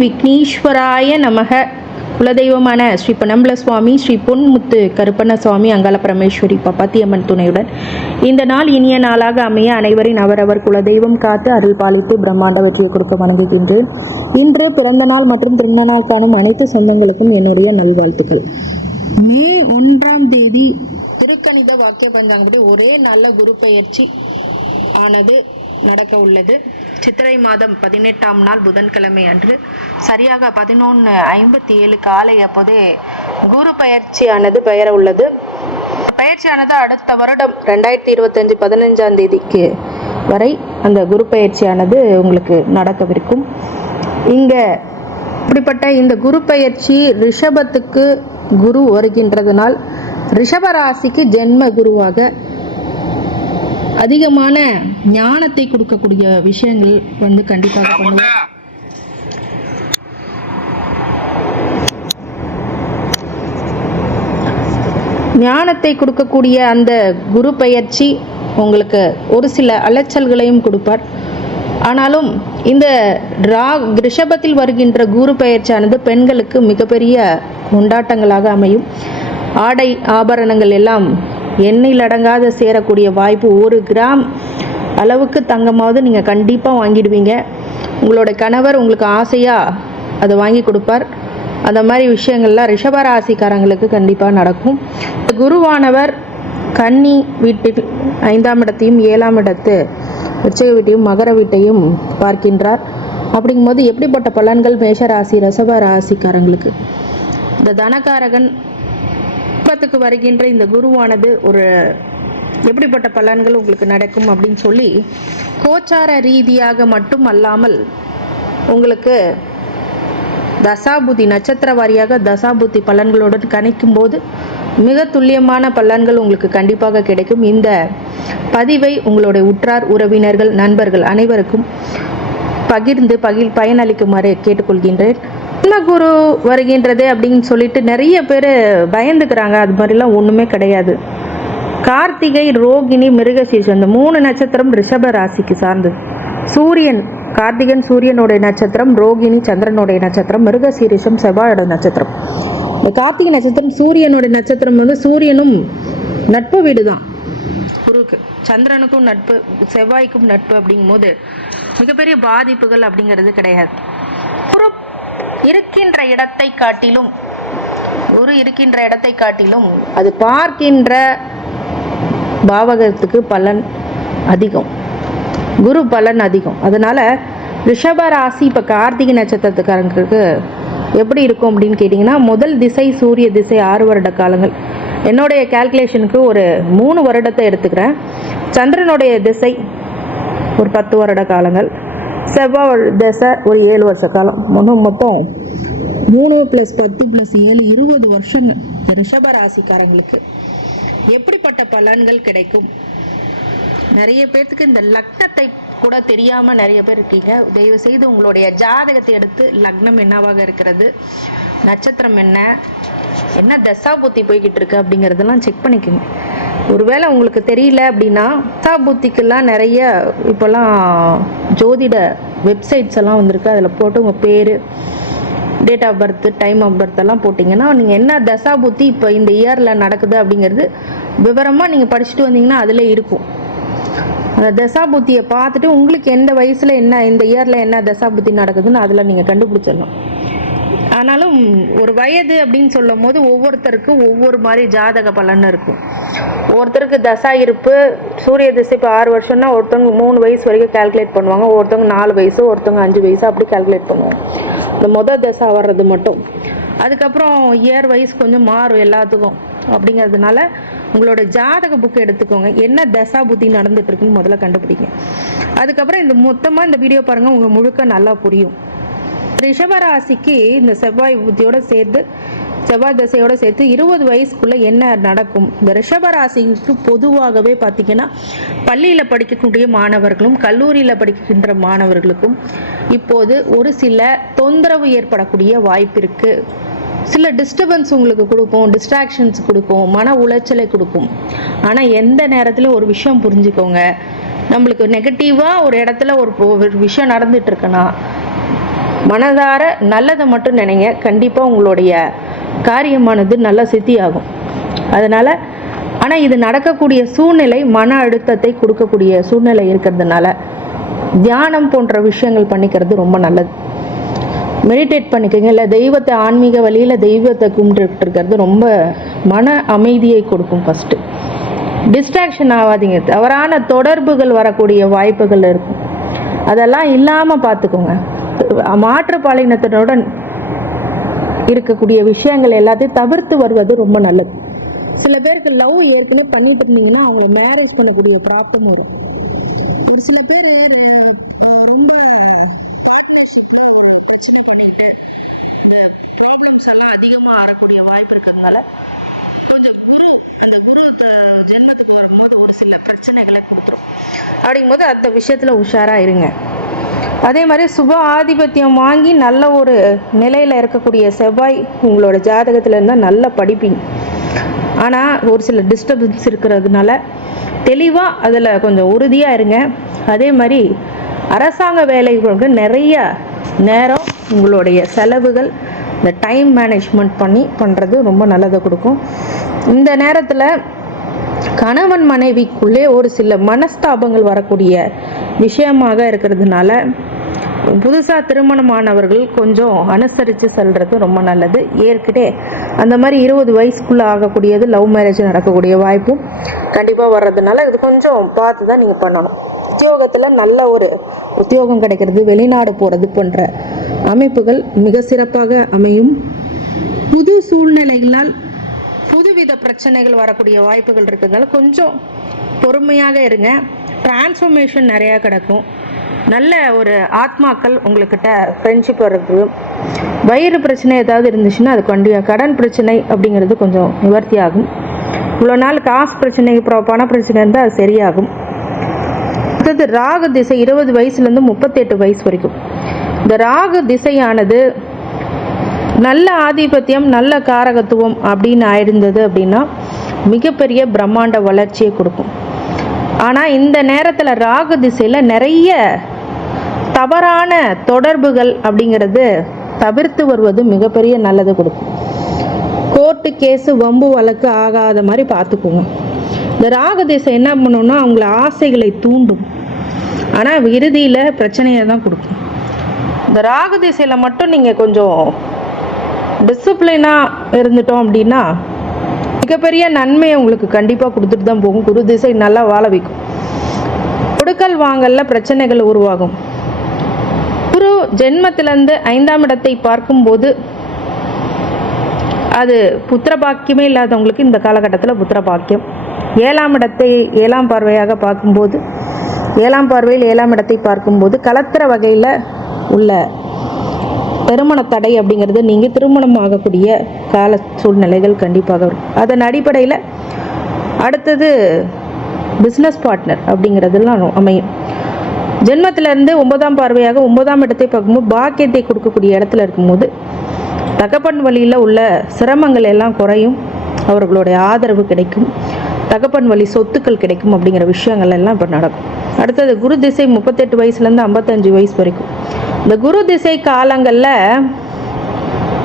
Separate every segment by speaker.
Speaker 1: விக்னேஸ்வராய நமக. குலதெய்வமான ஸ்ரீ பனம்பல சுவாமி ஸ்ரீ பொன்முத்து கருப்பண்ண சுவாமி அங்கால பரமேஸ்வரி பப்பாத்தியம்மன் துணையுடன் இந்த நாள் இனிய நாளாக அமைய அனைவரின் அவரவர் குலதெய்வம் காத்து அருள் பாலித்து பிரம்மாண்ட வெற்றியை கொடுக்க வணங்குகின்றேன். இன்று பிறந்த நாள் மற்றும் திருநாள் காணும் அனைத்து சொந்தங்களுக்கும் என்னுடைய நல்வாழ்த்துக்கள். மே ஒன்றாம் தேதி திருக்கணித வாக்கிய பஞ்சாங்கப்படி ஒரே நல்ல குரு பயிற்சி ஆனது நடக்க உள்ளது சித்திரை மாதம் பதினெட்டாம் நாள் புதன்கிழமை அன்று சரியாக பதினொன்று ஐம்பத்தி ஏழு காலை அப்போதே குரு பயிற்சியானது பெயர உள்ளது பயிற்சியானது அடுத்த வருடம் ரெண்டாயிரத்தி இருபத்தஞ்சு பதினஞ்சாம் தேதிக்கு வரை அந்த குரு பயிற்சியானது உங்களுக்கு நடக்கவிருக்கும். இங்கே இப்படிப்பட்ட இந்த குரு பயிற்சி ரிஷபத்துக்கு குரு வருகின்றதுனால் ரிஷபராசிக்கு ஜென்ம குருவாக அதிகமான ஞானத்தை கொடுக்கக்கூடிய விஷயங்கள் வந்து கண்டிப்பாக பண்ணுவார் ஞானத்தை கொடுக்கக்கூடிய அந்த குரு பயிற்சி உங்களுக்கு ஒரு சில அலைச்சல்களையும் கொடுப்பார். ஆனாலும் இந்த ரா ரிஷபத்தில் வருகின்ற குரு பயிற்சியானது பெண்களுக்கு மிகப்பெரிய கொண்டாட்டங்களாக அமையும். ஆடை ஆபரணங்கள் எல்லாம் எண்ணில் அடங்காத சேரக்கூடிய வாய்ப்பு ஒரு கிராம் அளவுக்கு தங்கமாவது நீங்கள் கண்டிப்பாக வாங்கிடுவீங்க. உங்களோட கணவர் உங்களுக்கு ஆசையாக அதை வாங்கி கொடுப்பார். அந்த மாதிரி விஷயங்கள்லாம் ரிஷபராசிக்காரங்களுக்கு கண்டிப்பாக நடக்கும். இந்த குருவானவர் கன்னி வீட்டில் ஐந்தாம் இடத்தையும் ஏழாம் இடத்து உச்சக வீட்டையும் மகர வீட்டையும் பார்க்கின்றார். அப்படிங்கும்போது எப்படிப்பட்ட பலன்கள் மேஷராசி ரிஷப ராசிக்காரங்களுக்கு இந்த தனகாரகன் குடும்பத்துக்கு வருகின்ற இந்த குருவானது ஒரு எப்படிப்பட்ட பலன்கள் உங்களுக்கு நடக்கும் அப்படின்னு சொல்லி கோச்சார ரீதியாக மட்டும் அல்லாமல் உங்களுக்கு தசாபுதி நட்சத்திர வாரியாக தசாபுத்தி பலன்களுடன் கணிக்கும் போது மிக துல்லியமான பலன்கள் உங்களுக்கு கண்டிப்பாக கிடைக்கும். இந்த பதிவை உங்களுடைய உற்றார் உறவினர்கள் நண்பர்கள் அனைவருக்கும் பகிர்ந்து பகிர் பயனளிக்குமாறு கேட்டுக்கொள்கின்றேன். குரு வருகின்றது அப்படின்னு சொல்லிட்டு நிறைய பேர் பயந்துக்கிறாங்க. அது மாதிரிலாம் ஒன்றுமே கிடையாது. கார்த்திகை ரோகிணி மிருகசீர்ஷம் இந்த மூணு நட்சத்திரம் ரிஷப ராசிக்கு சார்ந்தது. சூரியன் கார்த்திகன் சூரியனுடைய நட்சத்திரம் ரோகிணி சந்திரனுடைய நட்சத்திரம் மிருகசீரிஷம் செவ்வாயோட நட்சத்திரம். இந்த கார்த்திகை நட்சத்திரம் சூரியனுடைய நட்சத்திரம் வந்து சூரியனும் நட்பு வீடு தான் குருவுக்கு சந்திரனுக்கும் நட்பு செவ்வாய்க்கும் நட்பு அப்படிங்கும்போது மிகப்பெரிய பாதிப்புகள் அப்படிங்கிறது கிடையாது. குரு இருக்கின்ற இடத்தை காட்டிலும் குரு இருக்கின்ற இடத்தை காட்டிலும் அது பார்க்கின்ற பாவகத்துக்கு பலன் அதிகம். குரு பலன் அதிகம். அதனால ரிஷபராசி இப்போ கார்த்திகை நட்சத்திரத்துக்காரங்களுக்கு எப்படி இருக்கும் அப்படின்னு கேட்டிங்கன்னா முதல் திசை சூரிய திசை ஆறு வருட காலங்கள். என்னுடைய கால்குலேஷனுக்கு ஒரு மூணு வருடத்தை எடுத்துக்கிறேன். சந்திரனுடைய திசை ஒரு பத்து வருட காலங்கள். செவ்வாய் திசை ஒரு ஏழு வருஷ காலம். மொத்தம் மொத்தம் மூணு ப்ளஸ் பத்து ப்ளஸ் ஏழு இருபது வருஷங்கள் ரிஷப ராசிக்காரங்களுக்கு எப்படிப்பட்ட பலன்கள் கிடைக்கும்? நிறைய பேர்த்துக்கு இந்த லக்னத்தை கூட தெரியாம நிறைய பேர் இருக்கீங்க. தயவு செய்து உங்களுடைய ஜாதகத்தை எடுத்து லக்னம் என்னவாக இருக்கிறது? நட்சத்திரம் என்ன? என்ன தசா புத்தி போய்கிட்டு இருக்கு அப்படிங்கிறதெல்லாம் செக் பண்ணிக்கோங்க. ஒருவேளை உங்களுக்கு தெரியல அப்படின்னா தசா புத்திக்கெல்லாம் நிறைய இப்போல்லாம் ஜோதிட வெப்சைட்ஸ் எல்லாம் வந்திருக்கு. அதில் போட்டு உங்கள் பேர் date of birth time of birth எல்லாம் போட்டிங்கன்னா நீங்கள் என்ன தசா புத்தி இப்போ இந்த இயரில் நடக்குது அப்படிங்கிறது விவரமாக நீங்கள் படிச்சுட்டு வந்தீங்கன்னா அதில் இருக்கும். அந்த தசா புத்தியை பார்த்துட்டு உங்களுக்கு எந்த வயசில் என்ன இந்த இயரில் என்ன தசா புத்தி நடக்குதுன்னு அதில் நீங்கள் கண்டுபிடிச்சிடலாம். ஆனாலும் ஒரு வயது அப்படின்னு சொல்லும் போது ஒவ்வொருத்தருக்கும் ஒவ்வொரு மாதிரி ஜாதக பலன் இருக்கும். ஒருத்தருக்கு தசா இருப்பு சூரிய திசை இப்போ ஆறு வருஷம்னா ஒருத்தவங்க மூணு வயசு வரைக்கும் கால்குலேட் பண்ணுவாங்க. ஒருத்தவங்க நாலு வயசு ஒருத்தவங்க அஞ்சு வயசு அப்படி கால்குலேட் பண்ணுவாங்க இந்த மொதல் தசா வர்றது மட்டும். அதுக்கப்புறம் இயர் வயசு கொஞ்சம் மாறும் எல்லாத்துக்கும் அப்படிங்கிறதுனால உங்களோட ஜாதக புக்கு எடுத்துக்கோங்க. என்ன தசா புத்தி நடந்துட்டு இருக்குன்னு முதல்ல கண்டுபிடிங்க. அதுக்கப்புறம் இந்த மொத்தமாக இந்த வீடியோ பாருங்கள் உங்கள் முழுக்க நல்லா புரியும். ரிஷபராசிக்கு இந்த செவ்வாய் புத்தியோட சேர்த்து செவ்வாய் தசையோட சேர்த்து இருபது வயசுக்குள்ளே என்ன நடக்கும்? இந்த ரிஷபராசிக்கு பொதுவாகவே பார்த்திங்கன்னா பள்ளியில் படிக்கக்கூடிய மாணவர்களும் கல்லூரியில் படிக்கின்ற மாணவர்களுக்கும் இப்போது ஒரு சில தொந்தரவு ஏற்படக்கூடிய வாய்ப்பு இருக்குது சில டிஸ்டர்பன்ஸ் உங்களுக்கு கொடுக்கும் டிஸ்ட்ராக்ஷன்ஸ் கொடுக்கும் மன உளைச்சலை கொடுக்கும். ஆனால் எந்த நேரத்திலும் ஒரு விஷயம் புரிஞ்சுக்கோங்க. நம்மளுக்கு நெகட்டிவாக ஒரு இடத்துல ஒரு ஒரு விஷயம் நடந்துட்டு இருக்குன்னா மனதார நல்லதை மட்டும் நினைங்க. கண்டிப்பாக உங்களுடைய காரியமானது நல்லா சித்தியாகும். அதனால் ஆனால் இது நடக்கக்கூடிய சூழ்நிலை மன அழுத்தத்தை கொடுக்கக்கூடிய சூழ்நிலை இருக்கிறதுனால தியானம் போன்ற விஷயங்கள் பண்ணிக்கிறது ரொம்ப நல்லது. மெடிடேட் பண்ணிக்கோங்க. இல்லை தெய்வத்தை ஆன்மீக வழியில் தெய்வத்தை கும்பிட்டு இருக்கிறது ரொம்ப மன அமைதியை கொடுக்கும் ஃபஸ்ட்டு டிஸ்ட்ராக்ஷன் ஆகாதீங்க. தவறான தொடர்புகள் வரக்கூடிய வாய்ப்புகள் இருக்கும். அதெல்லாம் இல்லாமல் பார்த்துக்கோங்க மாற்றுப்பாலினத்தினுடன் இருக்கக்கூடிய விஷயங்கள் எல்லாத்தையும் தவிர்த்து வருவது ரொம்ப நல்லது. சில பேருக்கு லவ் ஏற்கனவே பண்ணிட்டு இருந்தீங்கன்னா அவங்கள மேரேஜ் பண்ணக்கூடிய ப்ராப்ளம் வரும். ஒரு சில பேர் ரொம்ப பிரச்சனை பண்ணிட்டு ப்ராப்ளம்ஸ் எல்லாம் அதிகமாக ஆறக்கூடிய வாய்ப்பு இருக்கிறதுனால கொஞ்சம் குரு அந்த குரு ஜென்மத்துக்கு வரும்போது ஒரு சில பிரச்சனைகளை கொடுத்துரும். அப்படிங்கும்போது அந்த விஷயத்தில் உஷாராக இருங்க. அதே மாதிரி சுப ஆதிபத்தியம் வாங்கி நல்ல ஒரு நிலையில் இருக்கக்கூடிய செவ்வாய் உங்களோட ஜாதகத்தில் இருந்தால் நல்லா படிப்பீங்க. ஆனால் ஒரு சில டிஸ்டர்பன்ஸ் இருக்கிறதுனால தெளிவாக அதில் கொஞ்சம் உறுதியாக இருங்க. அதே மாதிரி அரசாங்க வேலைகளுக்கு நிறைய நேரம் உங்களுடைய செலவுகள் இந்த டைம் மேனேஜ்மெண்ட் பண்ணி பண்ணுறது ரொம்ப நல்லதை கொடுக்கும். இந்த நேரத்தில் கணவன் மனைவிக்குள்ளே ஒரு சில மனஸ்தாபங்கள் வரக்கூடிய விஷயமாக இருக்கிறதுனால புதுசாக திருமணமானவர்கள் கொஞ்சம் அனுசரித்து செல்கிறது ரொம்ப நல்லது. ஏற்கனவே அந்த மாதிரி இருபது வயசுக்குள்ளே ஆகக்கூடியது லவ் மேரேஜ் நடக்கக்கூடிய வாய்ப்பும் கண்டிப்பாக வர்றதுனால இது கொஞ்சம் பார்த்து தான் நீங்கள் பண்ணணும். உத்தியோகத்தில் நல்ல ஒரு உத்தியோகம் கிடைக்கிறது வெளிநாடு போகிறது போன்ற அமைப்புகள் மிக சிறப்பாக அமையும். புது சூழ்நிலைகளால் புதுவித பிரச்சனைகள் வரக்கூடிய வாய்ப்புகள் இருக்கிறதுனால கொஞ்சம் பொறுமையாக இருங்க. டிரான்ஸ்ஃபர்மேஷன் நிறையா கிடக்கும். நல்ல ஒரு ஆத்மாக்கள் உங்கள்கிட்ட ஃப்ரெண்ட்ஷிப் வர்றது. வயிறு பிரச்சனை ஏதாவது இருந்துச்சுன்னா அது கண்டிப்பாக கடன் பிரச்சனை அப்படிங்கிறது கொஞ்சம் நிவர்த்தி ஆகும் இவ்வளோ நாள் காசு பிரச்சனை அப்புறம் பண பிரச்சனை இருந்தால் அது சரியாகும். அடுத்தது ராக திசை இருபது வயசுலேருந்து முப்பத்தெட்டு வயசு வரைக்கும். இந்த ராகு திசையானது நல்ல ஆதிபத்தியம் நல்ல காரகத்துவம் அப்படின்னு ஆயிருந்தது அப்படின்னா மிகப்பெரிய பிரம்மாண்ட வளர்ச்சியை கொடுக்கும். ஆனால் இந்த நேரத்தில் ராகு திசையில் நிறைய தவறான தொடர்புகள் அப்படிங்கிறது தவிர்த்து வருவது மிகப்பெரிய நல்லது கொடுக்கும். கோர்ட்டு கேஸு வம்பு வழக்கு ஆகாத மாதிரி பார்த்துக்கோங்க. இந்த ராகு திசை என்ன பண்ணுன்னா அவங்கள ஆசைகளை தூண்டும். ஆனால் இறுதியில் பிரச்சனையை தான் கொடுக்கும். இந்த ராகு திசையில் மட்டும் நீங்கள் கொஞ்சம் டிசிப்ளினாக இருந்துட்டோம் அப்படின்னா மிகப்பெரிய நன்மையை உங்களுக்கு கண்டிப்பாக கொடுத்துட்டு தான் போகும். குரு திசை நல்லா வாழ வைக்கும். கொடுக்கல் வாங்கல்ல பிரச்சனைகள் உருவாகும். குரு ஜென்மத்திலேருந்து ஐந்தாம் இடத்தை பார்க்கும்போது அது புத்திர பாக்கியமே இல்லாதவங்களுக்கு இந்த காலகட்டத்தில் புத்திர பாக்கியம். ஏழாம் இடத்தை ஏழாம் பார்வையாக பார்க்கும்போது ஏழாம் பார்வையில் ஏழாம் இடத்தை பார்க்கும்போது கலத்திர வகையில் உள்ள திருமண தடை அப்படிங்கிறது நீங்கள் திருமணம் ஆகக்கூடிய கால சூழ்நிலைகள் கண்டிப்பாக வரும். அதன் அடிப்படையில் அடுத்தது பிஸ்னஸ் பார்ட்னர் அப்படிங்கிறதுலாம் அமையும். ஜென்மத்திலேருந்து ஒன்பதாம் பார்வையாக ஒன்பதாம் இடத்தை பார்க்கும்போது பாக்கியத்தை கொடுக்கக்கூடிய இடத்துல இருக்கும்போது தகப்பன் வழியில் உள்ள சிரமங்கள் எல்லாம் குறையும். அவர்களுடைய ஆதரவு கிடைக்கும். தகப்பன் வழி சொத்துக்கள் கிடைக்கும் அப்படிங்கிற விஷயங்கள் எல்லாம் இப்போ நடக்கும். அடுத்தது குரு திசை முப்பத்தெட்டு வயசுலேருந்து ஐம்பத்தஞ்சு வயசு வரைக்கும். இந்த குரு திசை காலங்களில்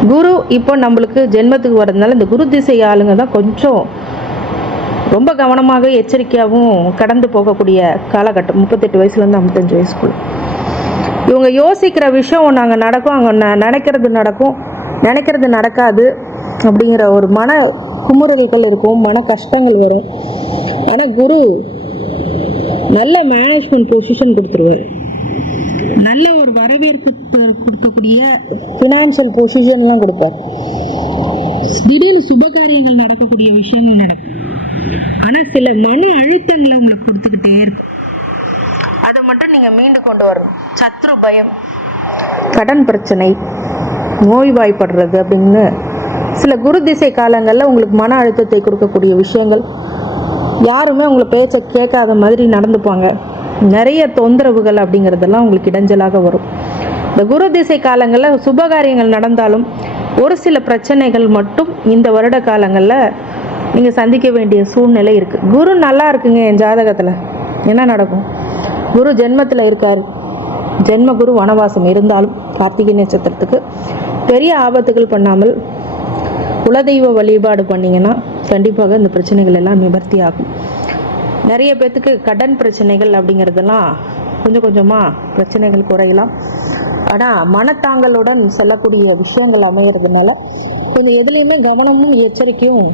Speaker 1: குரு இப்போ நம்மளுக்கு ஜென்மத்துக்கு வர்றதுனால இந்த குரு திசை ஆளுங்க தான் கொஞ்சம் ரொம்ப கவனமாக எச்சரிக்கையாகவும் கடந்து போகக்கூடிய காலகட்டம். முப்பத்தெட்டு வயசுலேருந்து ஐம்பத்தஞ்சு வயசுக்குள்ள. இவங்க யோசிக்கிற விஷயம் நாங்கள் நடக்கும் அங்கே ந நினைக்கிறது நடக்கும். நினைக்கிறது நடக்காது அப்படிங்கிற ஒரு மன குமுறல்கள் இருக்கும் மன கஷ்டங்கள் வரும். ஆனால் குரு நல்ல மேனேஜ்மெண்ட் பொசிஷன் கொடுத்துருவார். நல்ல ஒரு வரவேற்பு கொடுக்கக்கூடிய ஃபினான்ஷியல் பொசிஷன்லாம் கொடுப்பார். திடீர்னு சுப காரியங்கள் நடக்கக்கூடிய விஷயங்கள் நடக்கும். ஆனால் சில மன அழுத்தங்களை உங்களுக்கு கொடுத்துக்கிட்டே இருக்கும். அதை மட்டும் நீங்கள் மீண்டு கொண்டு வரணும். சத்ரு பயம். கடன் பிரச்சனை நோய்வாய்ப்படுறது அப்படின்னு சில குரு திசை காலங்களில் உங்களுக்கு மன அழுத்தத்தை கொடுக்கக்கூடிய விஷயங்கள். யாருமே உங்களை பேச்சை கேட்காத மாதிரி நடந்துப்பாங்க. நிறைய தொந்தரவுகள் அப்படிங்கிறதெல்லாம் உங்களுக்கு இடைஞ்சலாக வரும். இந்த குரு திசை காலங்களில் சுபகாரியங்கள் நடந்தாலும் ஒரு சில பிரச்சனைகள் மட்டும் இந்த வருட காலங்களில் நீங்கள் சந்திக்க வேண்டிய சூழ்நிலை இருக்குது குரு நல்லா இருக்குங்க என் ஜாதகத்தில். என்ன நடக்கும்? குரு ஜென்மத்தில் இருக்கார். ஜென்ம குரு வனவாசம் இருந்தாலும் கார்த்திகை நட்சத்திரத்துக்கு பெரிய ஆபத்துகள் பண்ணாமல் குலதெய்வ வழிபாடு பண்ணிங்கன்னா கண்டிப்பாக இந்த பிரச்சனைகள் எல்லாம் நிவர்த்தி ஆகும். நிறைய பேர்த்துக்கு கடன் பிரச்சனைகள் அப்படிங்கிறதெல்லாம் கொஞ்சம் கொஞ்சமாக பிரச்சனைகள் குறையலாம். ஆனால் மனத்தாங்கலுடன் செல்லக்கூடிய விஷயங்கள் அமைகிறதுனால கொஞ்சம் எதுலேயுமே கவனமும் எச்சரிக்கையும்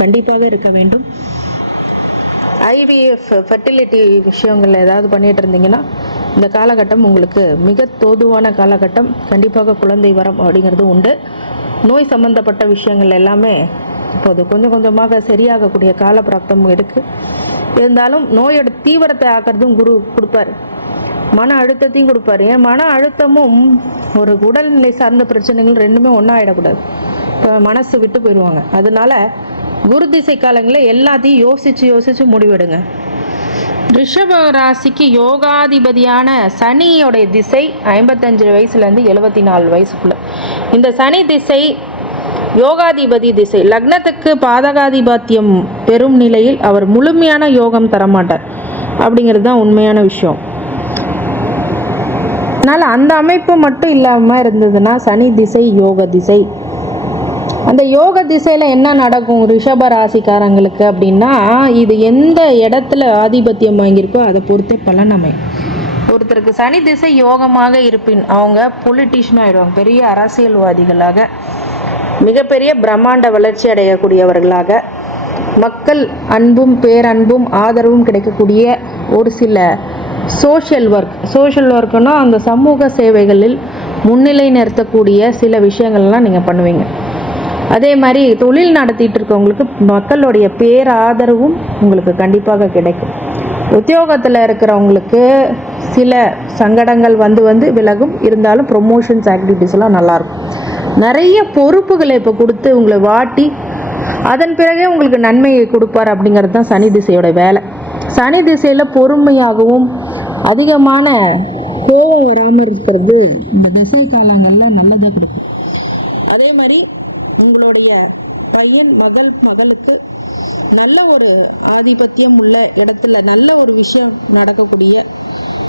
Speaker 1: கண்டிப்பாக இருக்க வேண்டும். ஐவிஎஃப் ஃபெர்டிலிட்டி விஷயங்கள் ஏதாவது பண்ணிட்டு இருந்தீங்கன்னா இந்த காலகட்டம் உங்களுக்கு மிக தோதுவான காலகட்டம். கண்டிப்பாக குழந்தை வரம் அப்படிங்கிறது உண்டு. நோய் சம்பந்தப்பட்ட விஷயங்கள் எல்லாமே இப்போது கொஞ்சம் கொஞ்சமாக சரியாகக்கூடிய காலப்பிராப்தமும் இருக்குது இருந்தாலும் நோயோட தீவிரத்தை ஆக்கிறதும் குரு கொடுப்பாரு. மன அழுத்தத்தையும் கொடுப்பாரு. ஏன்? மன அழுத்தமும் ஒரு உடல்நிலை சார்ந்த பிரச்சனைகள் ரெண்டுமே ஒன்றா ஆகிடக்கூடாது இப்போ மனசு விட்டு போயிடுவாங்க அதனால குரு திசை காலங்களில் எல்லாத்தையும் யோசிச்சு யோசிச்சு முடிவெடுங்க. ரிஷப ராசிக்கு யோகாதிபதியான சனியோடைய திசை ஐம்பத்தஞ்சு வயசுலேருந்து எழுபத்தி நாலு வயசுக்குள்ள. இந்த சனி திசை யோகாதிபதி திசை. லக்னத்துக்கு பாதகாதிபத்தியம் பெறும் நிலையில் அவர் முழுமையான யோகம் தரமாட்டார். அப்படிங்கிறது தான் உண்மையான விஷயம். அதனால் அந்த அமைப்பு மட்டும் இல்லாமல் இருந்ததுன்னா சனி திசை யோக திசை. அந்த யோக திசையில் என்ன நடக்கும்? ரிஷப ராசிக்காரங்களுக்கு அப்படின்னா இது எந்த இடத்துல ஆதிபத்தியம் வாங்கியிருக்கோ அதை பொறுத்தே பலன் அமையும். ஒருத்தருக்கு சனி திசை யோகமாக இருப்பின் அவங்க பொலிட்டிஷியன் ஆகிடுவாங்க பெரிய அரசியல்வாதிகளாக மிகப்பெரிய பிரம்மாண்ட வளர்ச்சி அடையக்கூடியவர்களாக மக்கள் அன்பும் பேரன்பும் ஆதரவும் கிடைக்கக்கூடிய ஒரு சில சோஷியல் ஒர்க் சோஷியல் ஒர்க்குன்னா அந்த சமூக சேவைகளில் முன்னிலை நிறுத்தக்கூடிய சில விஷயங்கள்லாம் நீங்கள் பண்ணுவீங்க. அதே மாதிரி தொழில் நடத்திட்டு இருக்கவங்களுக்கு மக்களுடைய பேராதரவும் உங்களுக்கு கண்டிப்பாக கிடைக்கும். உத்தியோகத்தில் இருக்கிறவங்களுக்கு சில சங்கடங்கள் வந்து வந்து விலகும். இருந்தாலும் ப்ரொமோஷன்ஸ் ஆக்டிவிட்டிஸ் எல்லாம் நல்லாயிருக்கும். நிறைய பொறுப்புகளை இப்போ கொடுத்து உங்களை வாட்டி அதன் பிறகே உங்களுக்கு நன்மையை கொடுப்பார் அப்படிங்கிறது தான் சனி திசையோட வேலை. சனி திசையில் பொறுமையாகவும் அதிகமான கோபம் வராமல் இருக்கிறது இந்த திசை காலங்களில் நல்லதாக கொடுக்கும். அதே மாதிரி உங்களுடைய பையன் மகள் மகளுக்கு நல்ல ஒரு ஆதிபத்தியம் உள்ள இடத்துல நல்ல ஒரு விஷயம் நடக்கக்கூடிய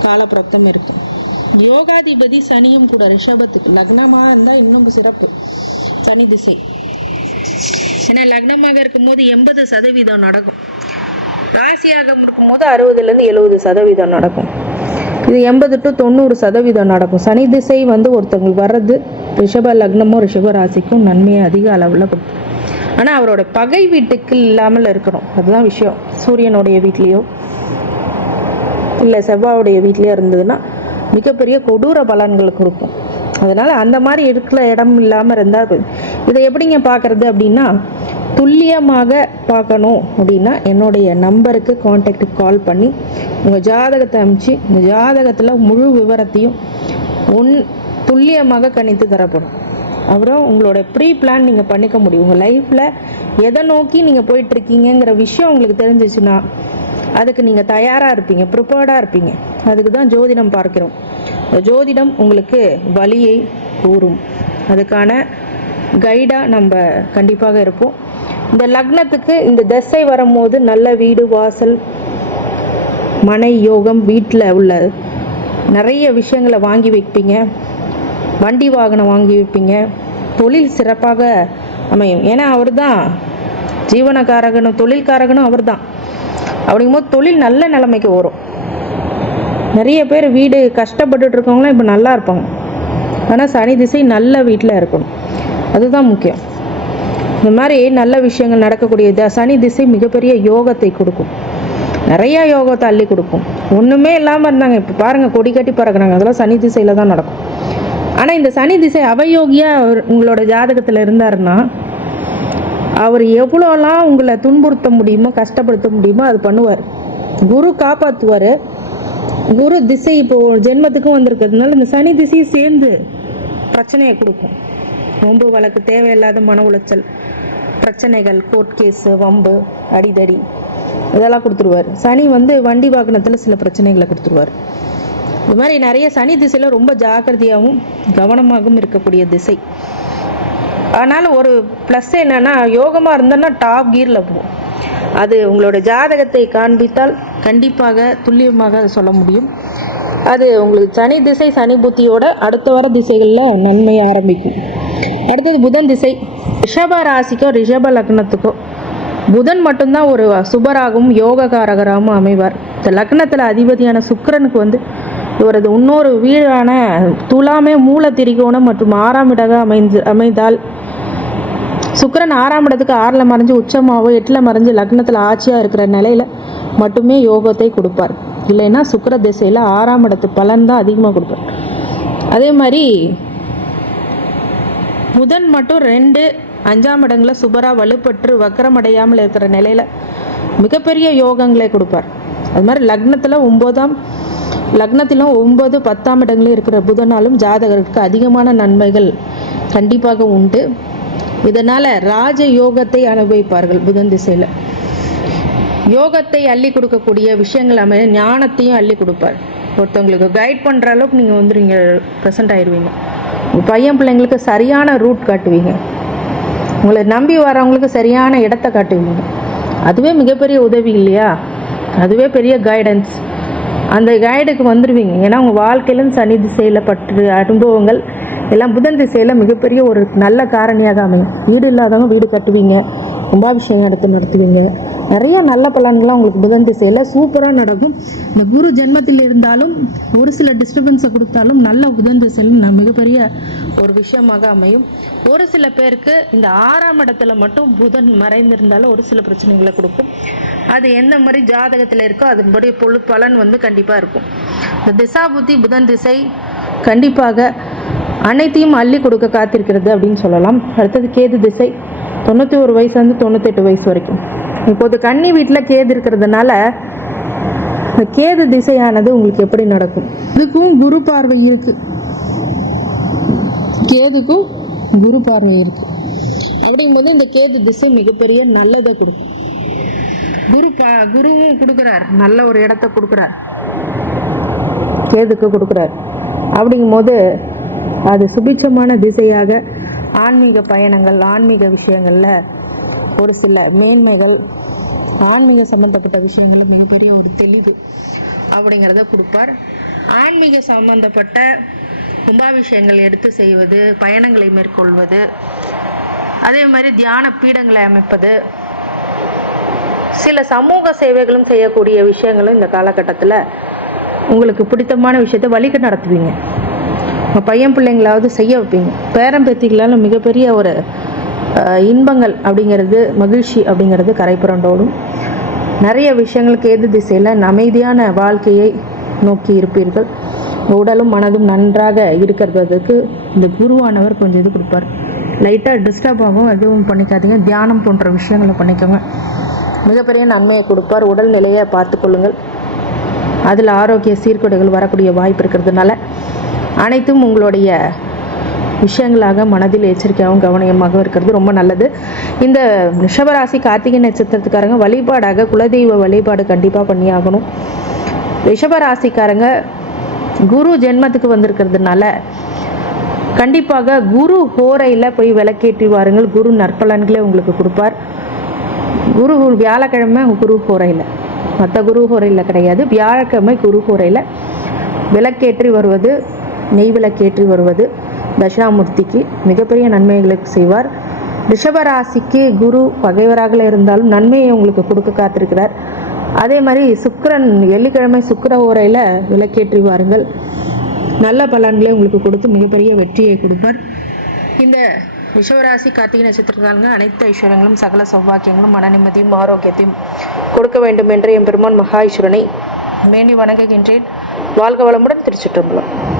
Speaker 1: காலப்பிரப்தம் இருக்கு. யோகாதிபதி சனியும் கூட ரிஷபத்துக்கு லக்னமா இருந்தா இன்னும் சிறப்பு. சனி திசை. ஏன்னா லக்னமாக இருக்கும்போது எண்பது சதவீதம் நடக்கும். ராசியாக இருக்கும்போது அறுபதுலேருந்து எழுபது சதவீதம் நடக்கும். இது எண்பது டு தொண்ணூறு சதவீதம் நடக்கும். சனி திசை வந்து ஒருத்தவங்களுக்கு வர்றது ரிஷப லக்னமும் ரிஷப ராசிக்கும் நன்மையை அதிக அளவில் கொடுக்கும். ஆனால் அவரோட பகை வீட்டுக்கு இல்லாமல் இருக்கணும். அதுதான் விஷயம். சூரியனுடைய வீட்லேயோ இல்லை செவ்வாவுடைய வீட்லேயோ இருந்ததுன்னா மிகப்பெரிய கொடூர பலன்கள் கொடுக்கும் அதனால் அந்த மாதிரி இருக்கிற இடம் இல்லாமல் இருந்தால் இதை எப்படிங்க பார்க்குறது அப்படின்னா துல்லியமாக பார்க்கணும் அப்படின்னா என்னுடைய நம்பருக்கு காண்டாக்டுக்கு கால் பண்ணி உங்கள் ஜாதகத்தை அனுப்பிச்சு உங்கள் ஜாதகத்தில் முழு விவரத்தையும் ஒன் துல்லியமாக கணித்து தரப்படும். அப்புறம் உங்களோட ப்ரீ பிளான் நீங்கள் பண்ணிக்க முடியும். உங்கள் லைஃப்பில் எதை நோக்கி நீங்கள் போயிட்டுருக்கீங்கிற விஷயம் உங்களுக்கு தெரிஞ்சிச்சுன்னா அதுக்கு நீங்கள் தயாராக இருப்பீங்க ப்ரிப்பேர்டாக இருப்பீங்க. அதுக்கு தான் ஜோதிடம் பார்க்கிறோம். ஜோதிடம் உங்களுக்கு வழியை கூறும். அதுக்கான கைடாக நம்ம கண்டிப்பாக இருப்போம். இந்த லக்னத்துக்கு இந்த திசை வரும்போது நல்ல வீடு வாசல் மனை யோகம் வீட்டில் உள்ள நிறைய விஷயங்களை வாங்கி வைப்பீங்க. வண்டி வாகனம் வாங்கி வைப்பீங்க தொழில் சிறப்பாக அமையும். ஏன்னா அவர் தான் ஜீவனக்காரகனும் தொழில்காரகனும் அவர் தான் அப்படிங்கும்போது தொழில் நல்ல நிலைமைக்கு வரும். நிறைய பேர் வீடு கஷ்டப்பட்டுட்டு இருக்கவங்களாம் இப்போ நல்லா இருப்பாங்க. ஆனால் சனி திசை நல்ல வீட்டில் இருக்கணும். அதுதான் முக்கியம். இந்த மாதிரி நல்ல விஷயங்கள் நடக்கக்கூடிய சனி திசை மிகப்பெரிய யோகத்தை கொடுக்கும். நிறையா யோகத்தை அள்ளி கொடுக்கும். ஒன்றுமே இல்லாமல் இருந்தாங்க. இப்போ பாருங்கள் கொடி கட்டி பறக்குறாங்க. அதெல்லாம் சனி திசையில் தான் நடக்கும். ஆனால் இந்த சனி திசை அவயோகியாக அவர் உங்களோட ஜாதகத்தில் இருந்தாருன்னா அவர் எவ்வளோலாம் உங்களை துன்புறுத்த முடியுமோ கஷ்டப்படுத்த முடியுமோ அது பண்ணுவார். குரு காப்பாற்றுவார் குரு திசை இப்போ ஜென்மத்துக்கும் வந்திருக்கிறதுனால இந்த சனி திசையும் சேர்ந்து பிரச்சனையை கொடுக்கும். வம்பு வழக்கு தேவையில்லாத மன உளைச்சல் பிரச்சனைகள் கோர்ட் கேஸு வம்பு அடிதடி இதெல்லாம் கொடுத்துருவார். சனி வந்து வண்டி வாகனத்தில் சில பிரச்சனைகளை கொடுத்துருவார். இது மாதிரி நிறைய சனி திசையில் ரொம்ப ஜாக்கிரதையாகவும் கவனமாகவும் இருக்கக்கூடிய திசை. அதனால் ஒரு ப்ளஸ் என்னென்னா யோகமாக இருந்தோன்னா டாப் கியரில் போகும் அது உங்களோட ஜாதகத்தை காண்பித்தால் கண்டிப்பாக துல்லியமாக சொல்ல முடியும். அது உங்களுக்கு சனி திசை சனி புத்தியோட அடுத்த வர திசைகளில் நன்மை ஆரம்பிக்கும். அடுத்தது புதன் திசை. ரிஷப ராசிக்கோ ரிஷப லக்னத்துக்கோ புதன் மட்டும்தான் ஒரு சுபராகவும் யோககாரகராகவும் அமைவார். இந்த லக்னத்தில் அதிபதியான சுக்கரனுக்கு வந்து இவரது இன்னொரு வீடான துலாமே மூல திரிகோணம் மற்றும் ஆறாம் இடக அமைந்து அமைந்தால் சுக்கரன் ஆறாம் இடத்துக்கு ஆறில் மறைஞ்சு உச்சமாவோ எட்டில் மறைஞ்சு லக்னத்தில் ஆட்சியாக இருக்கிற நிலையில் மட்டுமே யோகத்தை கொடுப்பார். இல்லைன்னா சுக்கர திசையில் ஆறாம் இடத்து பலன் தான் அதிகமாக கொடுப்பார். அதே மாதிரி புதன் மட்டும் ரெண்டு அஞ்சாம் இடங்களை சுபராக வலுப்பற்று வக்கரமடையாமல் இருக்கிற நிலையில் மிகப்பெரிய யோகங்களை கொடுப்பார். அது மாதிரி லக்னத்தில் ஒம்போதாம் லக்னத்திலும் ஒன்பது பத்தாம் இடங்களில் இருக்கிற புதனாலும் ஜாதகருக்கு அதிகமான நன்மைகள் கண்டிப்பாக உண்டு. இதனால் ராஜ யோகத்தை அனுபவிப்பார்கள் புதன் திசையில். யோகத்தை அள்ளி கொடுக்கக்கூடிய விஷயங்கள் அமை ஞானத்தையும் அள்ளி கொடுப்பார். ஒருத்தவங்களுக்கு கைட் பண்ணுற அளவுக்கு நீங்கள் வந்து நீங்கள் ப்ரெசென்ட் ஆயிடுவீங்க உங்கள் பையன் பிள்ளைங்களுக்கு சரியான ரூட் காட்டுவீங்க. உங்களை நம்பி வரவங்களுக்கு சரியான இடத்த காட்டுவீங்க. அதுவே மிகப்பெரிய உதவி இல்லையா? அதுவே பெரிய கைடன்ஸ் அந்த கைடுக்கு வந்துடுவீங்க ஏன்னா உங்கள் வாழ்க்கையிலும் சனி திசையில் பற்று அனுபவங்கள் எல்லாம் புதன் திசையில் மிகப்பெரிய ஒரு நல்ல காரணியாக அமையும். வீடு இல்லாதவங்க வீடு கட்டுவீங்க. கும்பாபிஷேகம் எடுத்து நடத்துவீங்க. நிறைய நல்ல பலன்கள்லாம் உங்களுக்கு புதன் திசையில் சூப்பராக நடக்கும். இந்த குரு ஜென்மத்தில் இருந்தாலும் ஒரு சில டிஸ்டர்பன்ஸை கொடுத்தாலும் நல்ல புதன் திசையில் மிகப்பெரிய ஒரு விஷயமாக அமையும். ஒரு சில பேருக்கு இந்த ஆறாம் இடத்துல மட்டும் புதன் மறைந்திருந்தாலும் ஒரு சில பிரச்சனைகளை கொடுக்கும். அது எந்த மாதிரி ஜாதகத்தில் இருக்கோ அதன்படி பொழு பலன் வந்து கண்டிப்பாக இருக்கும். இந்த திசா புத்தி புதன் திசை கண்டிப்பாக அனைத்தையும் அள்ளி கொடுக்க காத்திருக்கிறது அப்படின்னு சொல்லலாம். அடுத்தது கேது திசை. தொண்ணூற்றி ஒரு வயசுலேருந்து தொண்ணூத்தெட்டு வயசு வரைக்கும். இப்போது கன்னி வீட்டில் கேது இருக்கிறதுனால இந்த கேது திசையானது உங்களுக்கு எப்படி நடக்கும்? இதுக்கும் குரு பார்வை இருக்கு. கேதுக்கும் குரு பார்வை இருக்கு. அப்படிங்கும்போது இந்த கேது திசை மிகப்பெரிய நல்லதை கொடுக்கும். குரு பா குருவும் கொடுக்குறார். நல்ல ஒரு இடத்த கொடுக்குறார். கேதுக்கு கொடுக்குறார். அப்படிங்கும்போது அது சுபிட்சமான திசையாக ஆன்மீக பயணங்கள் ஆன்மீக விஷயங்களில் ஒரு சில மேன்மைகள் ஆன்மீக சம்பந்தப்பட்ட விஷயங்களில் மிகப்பெரிய ஒரு தெளிவு அப்படிங்கிறத கொடுப்பார். ஆன்மீக சம்பந்தப்பட்ட கும்பாபிஷேகங்கள் எடுத்து செய்வது பயணங்களை மேற்கொள்வது அதே மாதிரி தியான பீடங்களை அமைப்பது சில சமூக சேவைகளும் செய்யக்கூடிய விஷயங்களும் இந்த காலகட்டத்தில் உங்களுக்கு பிடித்தமான விஷயத்தை வழிக்கு நடத்துவீங்க. உங்கள் பையன் பிள்ளைங்களாவது செய்ய வைப்பீங்க. பேரன் பேத்திகளாலும் மிகப்பெரிய ஒரு இன்பங்கள் அப்படிங்கிறது மகிழ்ச்சி அப்படிங்கிறது கரைப்புரண்டோடும் நிறைய விஷயங்களுக்கு எது திசையில் அமைதியான வாழ்க்கையை நோக்கி இருப்பீர்கள். உடலும் மனதும் நன்றாக இருக்கிறதுக்கு இந்த குருவானவர் கொஞ்சம் இது கொடுப்பார். லைட்டாக டிஸ்டர்ப் ஆகும் எதுவும் பண்ணிக்காதீங்க. தியானம் போன்ற விஷயங்களை பண்ணிக்கோங்க. மிகப்பெரிய நன்மையை கொடுப்பார். உடல்நிலையை பார்த்துக்கொள்ளுங்கள். அதில் ஆரோக்கிய சீர்கேடுகள் வரக்கூடிய வாய்ப்பு இருக்கிறதுனால. அனைத்தும் உங்களுடைய விஷயங்களாக மனதில் எச்சரிக்கையாகவும் கவனமாகவும் இருக்கிறது. ரொம்ப நல்லது. இந்த ரிஷபராசி கார்த்திகை நட்சத்திரத்துக்காரங்க வழிபாடாக குலதெய்வ வழிபாடு கண்டிப்பாக பண்ணியாகணும். ரிஷபராசிக்காரங்க குரு ஜென்மத்துக்கு வந்திருக்கிறதுனால கண்டிப்பாக குரு ஹோரையில் போய் விளக்கேற்றி வாருங்கள். குரு நற்பலன்களை உங்களுக்கு கொடுப்பார். குரு வியாழக்கிழமை குரு ஹோரையில் மற்ற குரு ஹோரையில் கிடையாது. வியாழக்கிழமை குரு ஹோரையில் விளக்கேற்றி வருவது நெய் விளக்கேற்றி வருவது தட்சிணாமூர்த்திக்கு மிகப்பெரிய நன்மைகளுக்கு செய்வார். ரிஷபராசிக்கு குரு பகைவராக இருந்தாலும் நன்மையை உங்களுக்கு கொடுக்க காத்திருக்கிறார். அதே மாதிரி சுக்கரன் வெள்ளிக்கிழமை சுக்கிர ஓரையில் விளக்கேற்றி வாருங்கள். நல்ல பலன்களை உங்களுக்கு கொடுத்து மிகப்பெரிய வெற்றியை கொடுப்பார். இந்த ரிஷவராசி கார்த்திகை நட்சத்திரத்தாளுங்க அனைத்து ஐஸ்வர்யங்களும் சகல சௌபாக்கியங்களும் மன நிம்மதியும் ஆரோக்கியத்தையும் கொடுக்க வேண்டும் என்று என் பெருமான் மகா ஈஸ்வரனை வேண்டி வணங்குகின்றேன். வாழ்க வளமுடன் திருச்சிற்றம்பலம்.